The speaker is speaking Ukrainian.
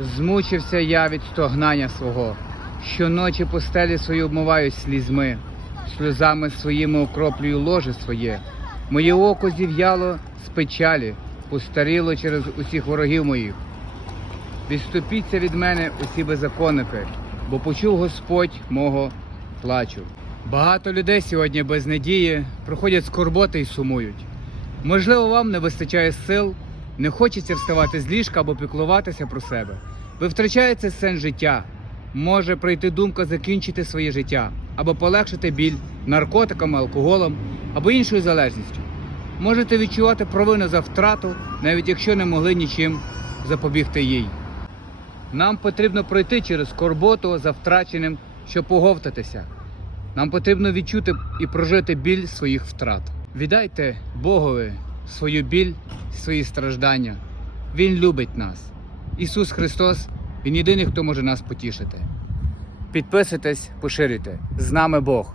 Змучився я від стогнання свого. Щоночі постелі свою обмиваю слізьми, сльозами своїми окроплюю ложе своє. Моє око зів'яло з печалі, постаріло через усіх ворогів моїх. Відступіться від мене усі беззаконники, бо почув Господь мого плачу. Багато людей сьогодні без надії проходять скорботи і сумують. Можливо, вам не вистачає сил, не хочеться вставати з ліжка або піклуватися про себе. Ви втрачаєте сенс життя. Може прийти думка закінчити своє життя або полегшити біль наркотиками, алкоголем або іншою залежністю. Можете відчувати провину за втрату, навіть якщо не могли нічим запобігти їй. Нам потрібно пройти через скорботу за втраченим, щоб поговтатися. Нам потрібно відчути і прожити біль своїх втрат. Віддайте Богові свою біль, свої страждання. Він любить нас. Ісус Христос, Він єдиний, хто може нас потішити. Підписуйтесь, поширюйте. З нами Бог.